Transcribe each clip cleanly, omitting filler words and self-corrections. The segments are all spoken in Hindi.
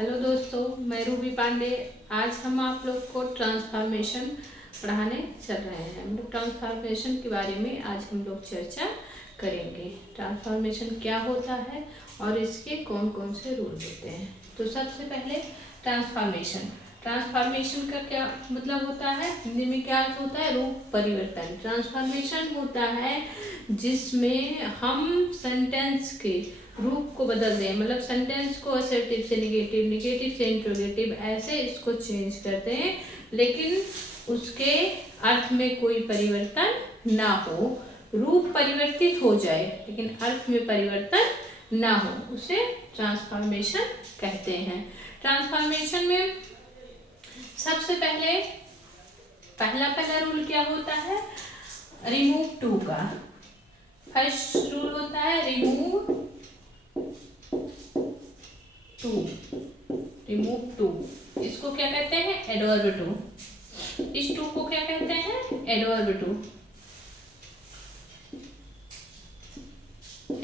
हेलो दोस्तों, मैं रूबी पांडे। आज हम आप लोग को ट्रांसफॉर्मेशन पढ़ाने चल रहे हैं। हम लोग ट्रांसफॉर्मेशन के बारे में आज हम लोग चर्चा करेंगे। ट्रांसफॉर्मेशन क्या होता है और इसके कौन कौन से रूल होते हैं। तो सबसे पहले ट्रांसफॉर्मेशन का क्या मतलब होता है, हिंदी में क्या अर्थ होता है? रूप परिवर्तन। ट्रांसफॉर्मेशन होता है जिसमें हम सेंटेंस के रूप को बदल दें, मतलब सेंटेंस को असर्टिव से निगेटिव, निगेटिव से इंट्रोगेटिव, ऐसे इसको चेंज करते हैं, लेकिन उसके अर्थ में कोई परिवर्तन ना हो। रूप परिवर्तित हो जाए लेकिन अर्थ में परिवर्तन ना हो, उसे ट्रांसफॉर्मेशन कहते हैं। ट्रांसफॉर्मेशन में सबसे पहला रूल क्या होता है? रिमूव टू का फर्स्ट रूल होता है रिमूव टू। इसको क्या कहते हैं? Adverb to. इस टू को क्या कहते हैं? Adverb too,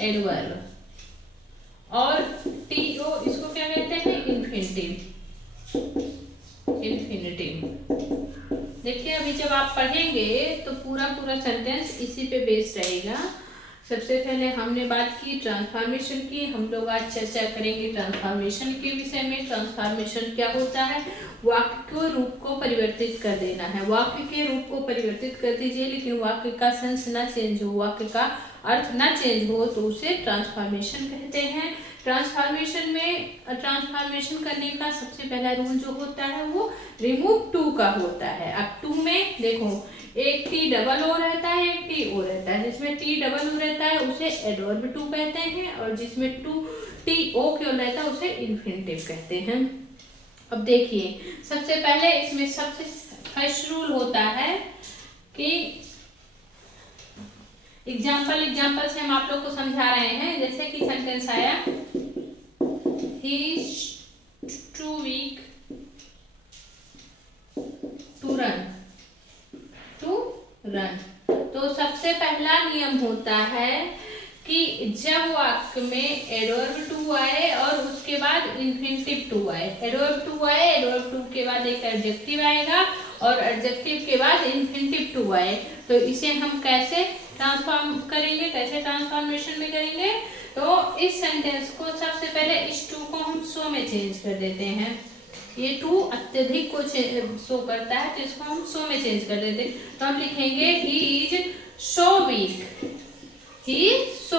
adverb. और टीओ इसको क्या कहते हैं? इन्फिनिटिव। देखिए, अभी जब आप पढ़ेंगे तो पूरा सेंटेंस इसी पे बेस्ड रहेगा। सबसे पहले हमने बात की ट्रांसफॉर्मेशन की, हम लोग आज चर्चा करेंगे ट्रांसफॉर्मेशन के विषय में। ट्रांसफॉर्मेशन क्या होता है? वाक्य के रूप को परिवर्तित कर देना है। वाक्य के रूप को परिवर्तित कर दीजिए लेकिन वाक्य का सेंस ना चेंज हो, वाक्य का अर्थ ना चेंज हो, तो उसे ट्रांसफॉर्मेशन कहते हैं। ट्रांसफॉर्मेशन करने का सबसे पहला रूल जो होता है वो रिमूव टू का होता है। अब टू में देखो, एक टी डबल ओ रहता है, एक टी ओ रहता है। जिसमें टी डबल ओ रहता है उसे एडवर्ब टू कहते हैं, और जिसमें टू टी ओ केवल रहता है उसे इन्फिनिटिव कहते हैं। अब देखिए, सबसे पहले इसमें सबसे फर्स्ट रूल होता है कि एग्जाम्पल से हम आप लोग को समझा रहे हैं। जैसे कि सेंटेंस आया, he is too weak to run. तो सबसे पहला नियम होता है कि जब वाक्य में एडवर्ब टू आए और उसके बाद इन्फिनिटिव टू आए, एडवर्ब टू के बाद एक एडजेक्टिव आएगा और एडजेक्टिव के बाद इन्फिनिटिव टू आए, तो इसे हम कैसे ट्रांसफॉर्म करेंगे, कैसे ट्रांसफॉर्मेशन में करेंगे? तो इस सेंटेंस को सबसे पहले इस टू को हम सो में चेंज कर देते हैं। ये टू अत्यधिक को शो करता है तो इसको हम सो में चेंज कर देते हैं। तो हम लिखेंगे ही इज सो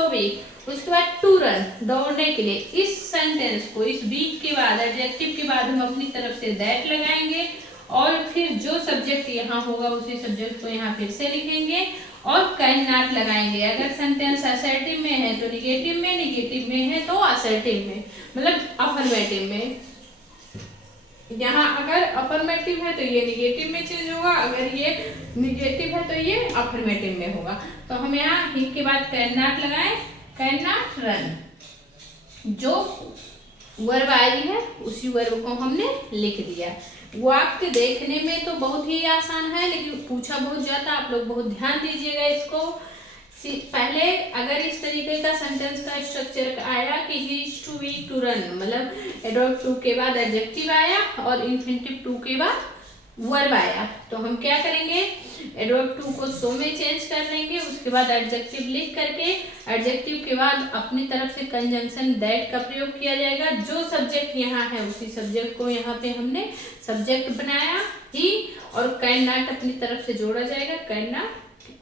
वीक। उसके बाद टू रन, दौड़ने के लिए। इस सेंटेंस को, इस वीक के बाद, एडजेक्टिव के बाद हम अपनी तरफ से दैट लगाएंगे और फिर जो सब्जेक्ट यहाँ होगा उसी सब्जेक्ट को यहाँ फिर से लिखेंगे और कैन नॉट लगाएंगे। अगर सेंटेंस असर्टिव में है तो निगेटिव में है तो असर्टिव में, मतलब अफर्मेटिव में। यहाँ अगर अफर्मेटिव है तो ये निगेटिव में चेंज होगा, अगर ये निगेटिव है तो ये अफर्मेटिव में होगा। तो हम यहाँ ही के बाद कैन नॉट लगाए, कैन नॉट रन। जो वर्ब आई है उसी वर्ब को हमने लिख दिया। वाक्य देखने में तो बहुत ही आसान है लेकिन पूछा बहुत जाता, आप लोग बहुत ध्यान दीजिएगा इसको। पहले अगर इस तरीके का सेंटेंस का स्ट्रक्चर आया कि he is too weak to run, मतलब एडवर्ब टू के बाद एडजेक्टिव आया और इन्फिनिटिव टू के बाद वर्ब आया, तो हम क्या करेंगे? एडवर्ब टू को सो में चेंज कर लेंगे। उसके बाद एडजेक्टिव लिख करके एडजेक्टिव के बाद अपनी तरफ से कंजंक्शन दैट का प्रयोग किया जाएगा। जो सब्जेक्ट यहाँ है उसी सब्जेक्ट को यहाँ पे हमने सब्जेक्ट बनाया ही, और कैन नॉट अपनी तरफ से जोड़ा जाएगा, कैन नॉट,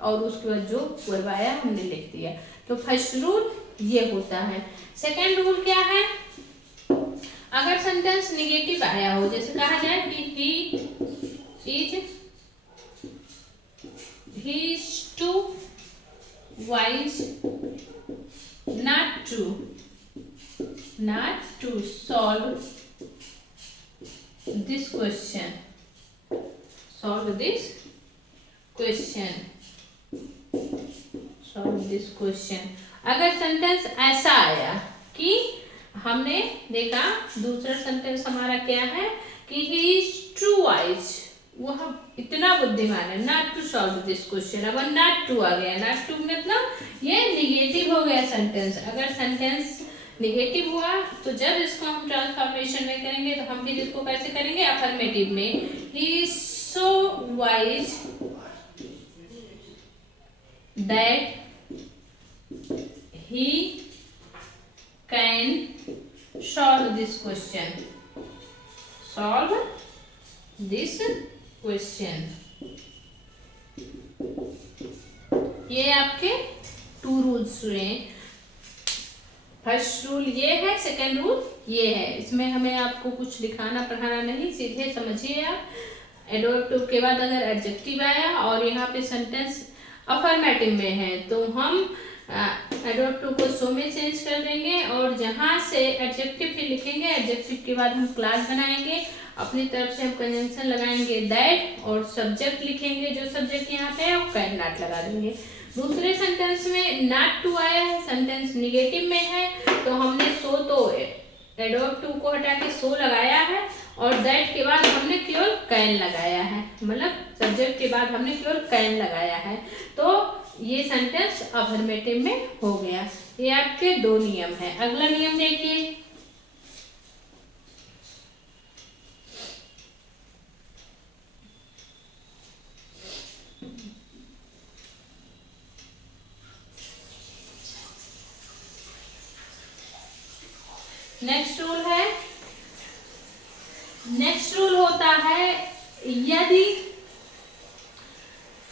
और उसके बाद जो वर्ब आया हमने लिख दिया। तो फर्स्ट रूल ये होता है। सेकेंड रूल क्या है? अगर सेंटेंस निगेटिव आया हो, जैसे कहा जाए कि he is too wise not to solve this question. अगर सेंटेंस ऐसा आया कि हमने देखा, दूसरा सेंटेंस हमारा क्या है कि he is too wise, वह इतना बुद्धिमान है, not to solve this question. अब नॉट टू आ गया, नॉट टू मतलब ये निगेटिव हो गया सेंटेंस। अगर सेंटेंस निगेटिव हुआ तो जब इसको हम ट्रांसफॉर्मेशन में करेंगे तो हम फिर इसको कैसे करेंगे, अफर्मेटिव में। He so wise that he can solve this question, solve this question। ये आपके 2 रूल्स हुए। फर्स्ट रूल ये है, सेकंड रूल ये है। इसमें हमें आपको कुछ लिखाना पढ़ाना नहीं, सीधे समझिए आप। एडवर्ब के बाद अगर एडजेक्टिव आया और यहाँ पे सेंटेंस अफर्मेटिव में है तो हम एडवर्ब को सो में चेंज कर देंगे, और जहाँ से एडजेक्टिव फिर लिखेंगे, एडजेक्टिव के बाद हम क्लास बनाएंगे, अपनी तरफ से हम कंजंक्शन लगाएंगे दैट, और सब्जेक्ट लिखेंगे, जो सब्जेक्ट यहाँ पे है वो कैन नॉट लगा देंगे। दूसरे सेंटेंस में नॉट टू आया है, सेंटेंस निगेटिव में है, तो हमने सो तो एडवर्ब टू को हटा के सो लगाया है, और दैट के बाद हमने केवल कैन लगाया है, मतलब सब्जेक्ट के बाद हमने केवल कैन लगाया है। तो ये सेंटेंस अफर्मेटिव में हो गया। ये आपके 2 नियम है। अगला नियम देखिए, नेक्स्ट रूल है, नेक्स्ट रूल होता है यदि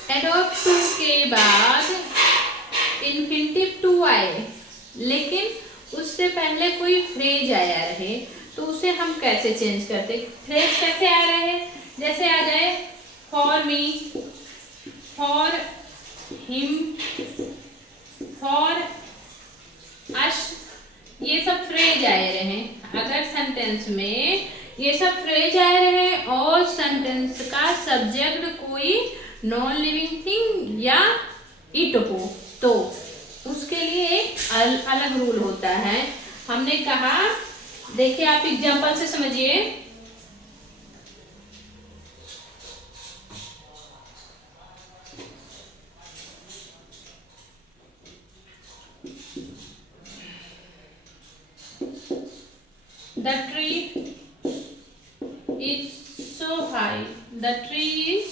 एडवर्ब टू के बाद इन्फिनिटिव टू आए लेकिन उससे पहले कोई फ्रेज आया रहे तो उसे हम कैसे चेंज करते। फ्रेज कैसे आ रहे, जैसे आ जाए for me, for him, for us, ये सब फ्रेज आए रहे। अगर सेंटेंस में ये सब फ्रेज आए रहे और सेंटेंस का सब्जेक्ट कोई नॉन लिविंग थिंग या इट हो तो उसके लिए एक अलग रूल होता है। हमने कहा, देखिए आप एग्जांपल से समझिए। The tree is so high. The tree is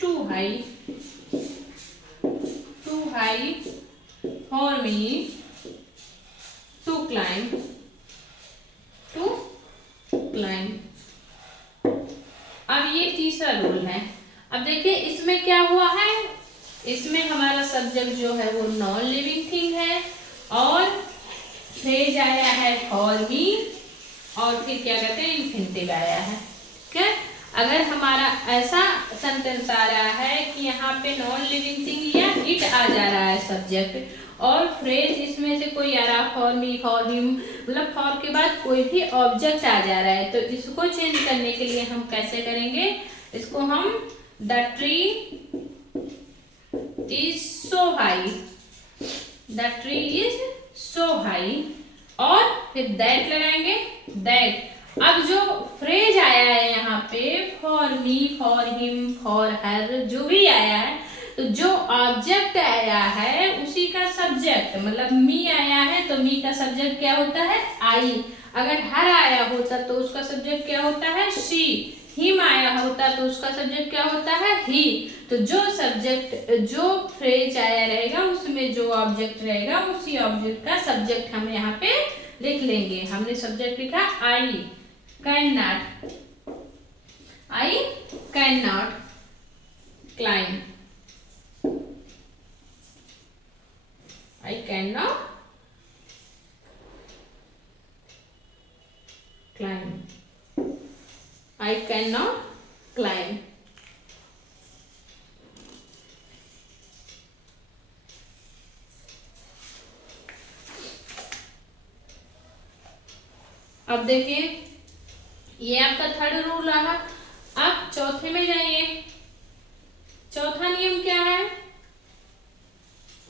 too high. Too high for me to climb. To climb. अब ये तीसरा रूल है। अब देखिए इसमें क्या हुआ है, इसमें हमारा सब्जेक्ट जो है वो नॉन लिविंग थिंग है और फ्रेज आया है फॉर मी और फिर क्या कहते हैं इन्फिनिटिव आया है। ठीक है, अगर हमारा ऐसा सेंटेंस आ रहा है कि यहाँ पे नॉन लिविंग थिंग या इट आ जा रहा है सब्जेक्ट और फ्रेज इसमें से कोई आ रहा, फॉर मी, फॉर हिम, मतलब फॉर के बाद कोई भी ऑब्जेक्ट आ जा रहा है, तो इसको चेंज करने के लिए हम कैसे करेंगे, इसको हम the tree is so high, the tree is so high और फिर दैट लगाएंगे, दैट। अब जो फ्रेज आया है यहाँ पे for me, for him, for her, जो भी आया है, तो जो ऑब्जेक्ट आया है उसी का सब्जेक्ट, मतलब मी आया है तो मी का सब्जेक्ट क्या होता है, आई। अगर हर आया होता तो उसका सब्जेक्ट क्या होता है, शी। हिम आया होता तो उसका सब्जेक्ट क्या होता है, ही। तो जो सब्जेक्ट, जो फ्रेज आया रहेगा उसमें जो ऑब्जेक्ट रहेगा उसी ऑब्जेक्ट का सब्जेक्ट हम यहाँ पे लिख लेंगे। हमने सब्जेक्ट लिखा I can not, I can not climb, I can not climb, I cannot climb. अब देखिए ये आपका थर्ड रूल रहा। अब चौथे में जाइए। चौथा नियम क्या है,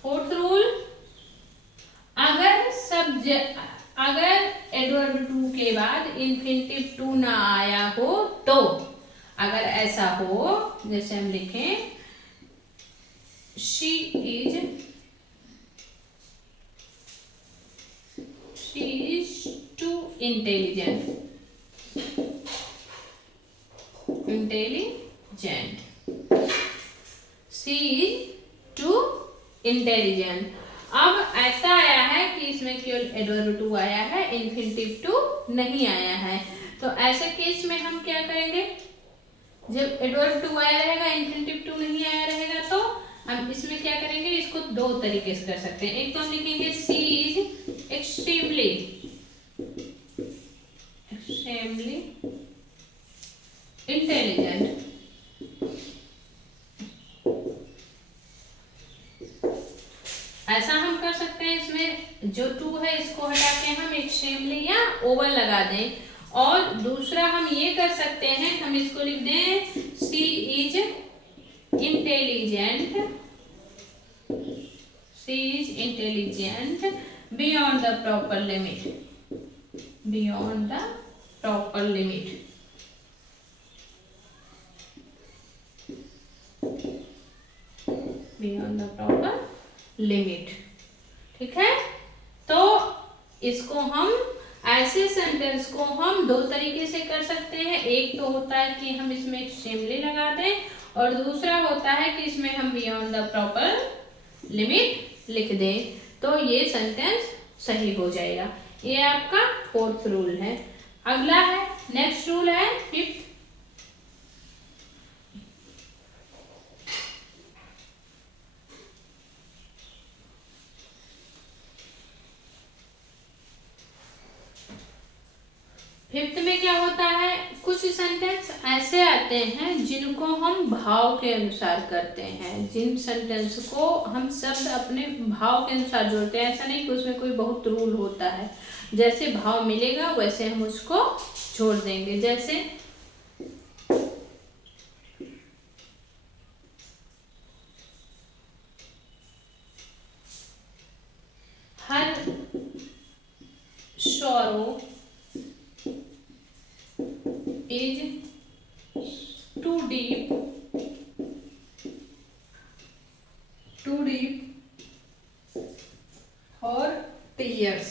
फोर्थ रूल, अगर एडवर्ब टू के बाद इन्फिनिटिव टू ना आया हो तो, अगर ऐसा हो जैसे हम लिखें she she is to intelligent, she is to intelligent. अब ऐसा आया है कि इसमें केवल एडवर्ब टू आया है, इन्फिनिटिव टू नहीं आया है। तो ऐसे केस में हम क्या करेंगे, जब एडवर्ब टू आया रहेगा, इन्फिनिटिव टू नहीं आया रहेगा, तो हम इसमें क्या करेंगे, इसको दो तरीके से कर सकते हैं। एक तो हम लिखेंगे शी इज एक्सट्रीमली इंटेलिजेंट, ऐसा हम कर सकते हैं। इसमें जो टू है इसको हटा के हम एक्सट्रीमली या ओवर लगा दें। और दूसरा हम ये कर सकते हैं, हम इसको लिख दें she is intelligent, she is intelligent beyond the proper limit, beyond the proper limit. Beyond the proper limit, ठीक है। तो इसको हम ऐसे सेंटेंस को हम दो तरीके से कर सकते हैं। एक तो होता है कि हम इसमें एक्सट्रीमली लगा दें, और दूसरा होता है कि इसमें हम बियॉन्ड द प्रॉपर लिमिट लिख दें, तो ये सेंटेंस सही हो जाएगा। ये आपका फोर्थ रूल है। अगला है, नेक्स्ट रूल है फिफ्थ। फिफ्थ में क्या होता है, कुछ सेंटेंस ऐसे आते हैं जिनको हम भाव के अनुसार करते हैं, जिन सेंटेंस को हम शब्द अपने भाव के अनुसार जोड़ते हैं। ऐसा नहीं कि उसमें कोई बहुत रूल होता है, जैसे भाव मिलेगा वैसे हम उसको जोड़ देंगे। जैसे हर sorrow is too deep for tears,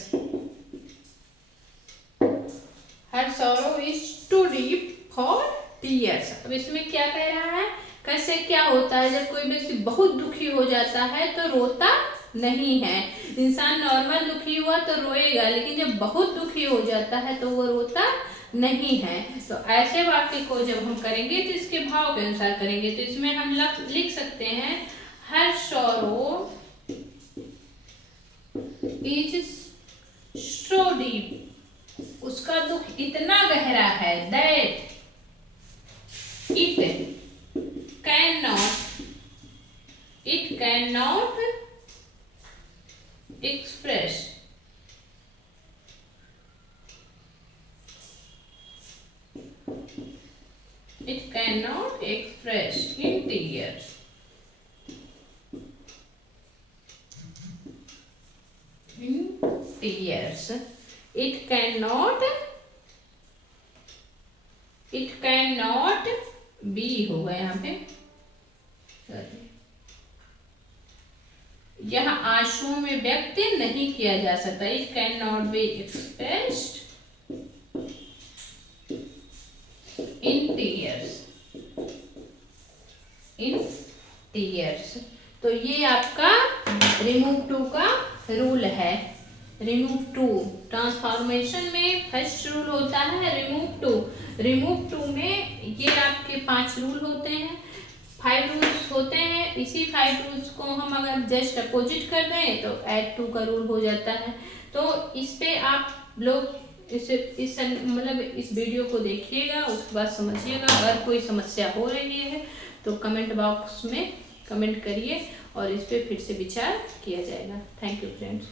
her sorrow is too deep for tears। अब इसमें क्या कह रहा है, कैसे क्या होता है, जब कोई व्यक्ति बहुत दुखी हो जाता है तो रोता नहीं है। इंसान नॉर्मल दुखी हुआ तो रोएगा, लेकिन जब बहुत दुखी हो जाता है तो वो रोता नहीं है। तो ऐसे वाक्य को जब हम करेंगे तो इसके भाव के अनुसार करेंगे। तो इसमें हम लिख सकते हैं हर sorrow is so deep, उसका दुख इतना गहरा है, that it cannot express in tears। It cannot be होगा यहाँ पे, यह आंसुओं में व्यक्त नहीं किया जा सकता। It cannot be expressed in tears। तो ये आपका रिमूव टू का रूल है। रिमूव टू ट्रांसफॉर्मेशन में फर्स्ट रूल होता है रिमूव टू में ये आपके 5 रूल होते हैं, 5 रूल्स होते हैं। इसी 5 रूल्स को हम अगर जस्ट अपोजिट कर दें तो ऐड टू का रूल हो जाता है। तो इस पे आप लोग इस वीडियो को देखिएगा, उसके बाद समझिएगा। अगर कोई समस्या हो रही है तो कमेंट बॉक्स में कमेंट करिए और इस पे फिर से विचार किया जाएगा। Thank you friends.